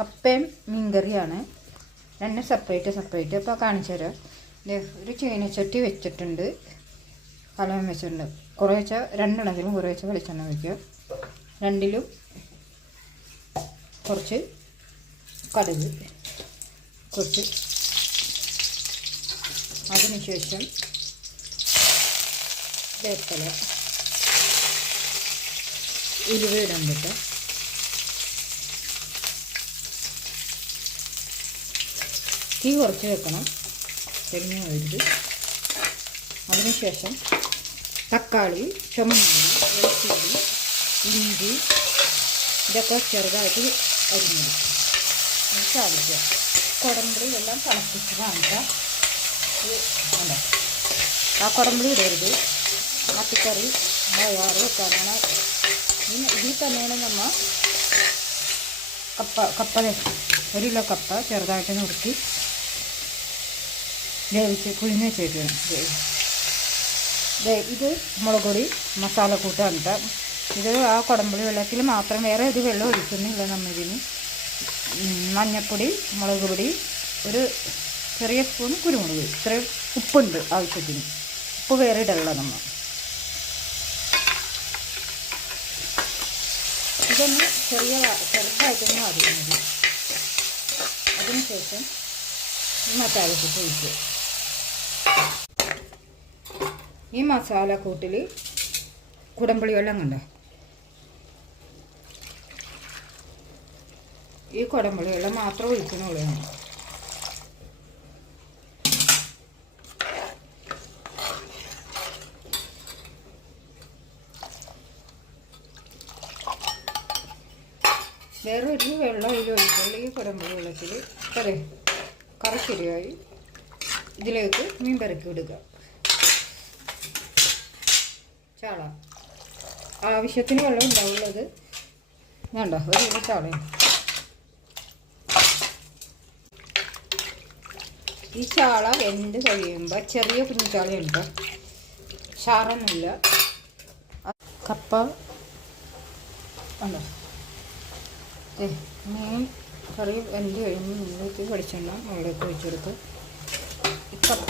കപ്പയും മീൻകറിയാണ്. രണ്ട് separate separate അപ്പോൾ കാണിച്ചു തരാം. ഒരു ചീനച്ചട്ടി വെച്ചിട്ടുണ്ട്. കലം വെച്ചിട്ടുണ്ട്. കുറേശ്ശെ രണ്ടെണ്ണത്തിലും കുറേശ്ശെ വെളിച്ചെണ്ണ വയ്ക്കുക രണ്ടിലും കുറച്ച് കടുക്. കുറച്ച് അതിനുശേഷം വേപ്പില. ഉരുവിടാൻ ഇടാൻ തീ കുറച്ച് വെക്കണം. തെളിഞ്ഞു വരുത് അതിനുശേഷം തക്കാളി ചുമന്നുള്ളി വെളുത്തുള്ളി ഇഞ്ചി ഇതൊക്കെ ചെറുതായിട്ട് അരിഞ്ഞത് സാധിക്കുക കുടമ്പുളി എല്ലാം തിളപ്പിച്ച് കണ്ടോ? ആ കുടമ്പുളി ഇടരുത്. മത്തിക്കറി വയറ് വെക്കാനാണ് ഇതിൽ തന്നെയാണ് നമ്മൾ കപ്പ കപ്പ ഒരു കിലോ കപ്പ ചെറുതായിട്ട് നുറുക്കി വേവിച്ച് പുളിഞ്ഞ് വെച്ചേക്കണം ദേ. ഇത് മുളക് പൊടി മസാല കൂട്ടാണ് കേട്ടോ. ഇത് ആ കുടമ്പുളി വെള്ളത്തിൽ മാത്രം വേറെ ഇത് വെള്ളം ഒഴിക്കുന്നില്ല നമ്മളിതിന്. മഞ്ഞൾപ്പൊടി മുളക് പൊടി ഒരു ചെറിയ സ്പൂൺ കുരുമുളക്. ഇത്രയും ഉപ്പുണ്ട് ആവശ്യത്തിന്. ഉപ്പ് വേറെ ഇടല്ല നമ്മൾ. ഇതൊന്ന് ചെറിയ ചെറുതായിട്ടൊന്ന് ആദ്യം അതിനുശേഷം മസാല മസാലക്കൂട്ട് ഒഴിക്കുക. ഈ മസാല കൂട്ടിൽ കുടമ്പുളി വെള്ളം കണ്ടോ? ഈ കുടമ്പുളി വെള്ളം മാത്രം ഒഴിക്കണുള്ളൂ ഞാൻ. വേറൊരു വെള്ളം ഇതിൽ ഒഴിക്കുള്ളൂ ഈ കുടമ്പുളി വെള്ളത്തിൽ കറി ശരിയായി ഇതിലേക്ക് മീൻ പെറുക്കി വിടുക. ചാള. ആവശ്യത്തിന് വെള്ളം ഉണ്ടാവുള്ളത് വേണ്ട ഒരു കിലോ ചാളയാണ് ഈ ചാള വെന്ത് കഴിയുമ്പോൾ ചെറിയ കുഞ്ഞു ചാളയുണ്ട് ഷാറൊന്നുമില്ല കപ്പ. ഏ മീൻ കറി വെന്ത് കഴിയുമ്പോൾ നിങ്ങൾക്ക് വെളിച്ചെണ്ണ മുകളിലേക്ക് ഒഴിച്ചെടുത്ത് ഈ കപ്പ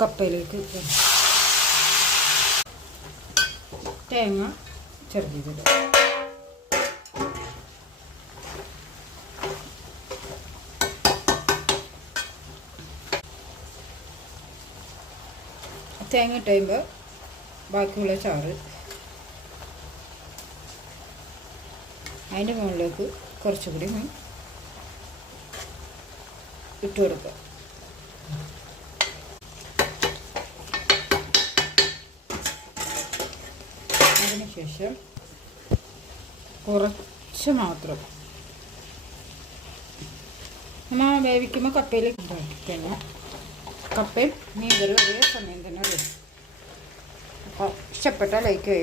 കപ്പയിലേക്ക്. തേങ്ങ ചെറുതിടുക തേങ്ങ ഇട്ട് കഴിയുമ്പോൾ ബാക്കിയുള്ള ചാറ് അതിന്റെ മുകളിലേക്ക് കുറച്ചുകൂടി ഇട്ട് കൊടുക്കുക അതിനുശേഷം കുറച്ച് മാത്രം. നമ്മൾ വേവിക്കുമ്പോൾ കപ്പയിൽ തന്നെ കപ്പയും മീൻകറി ഒരേ സമയം തന്നെ വരും അപ്പോൾ ഇഷ്ടപ്പെട്ട ലൈക്ക്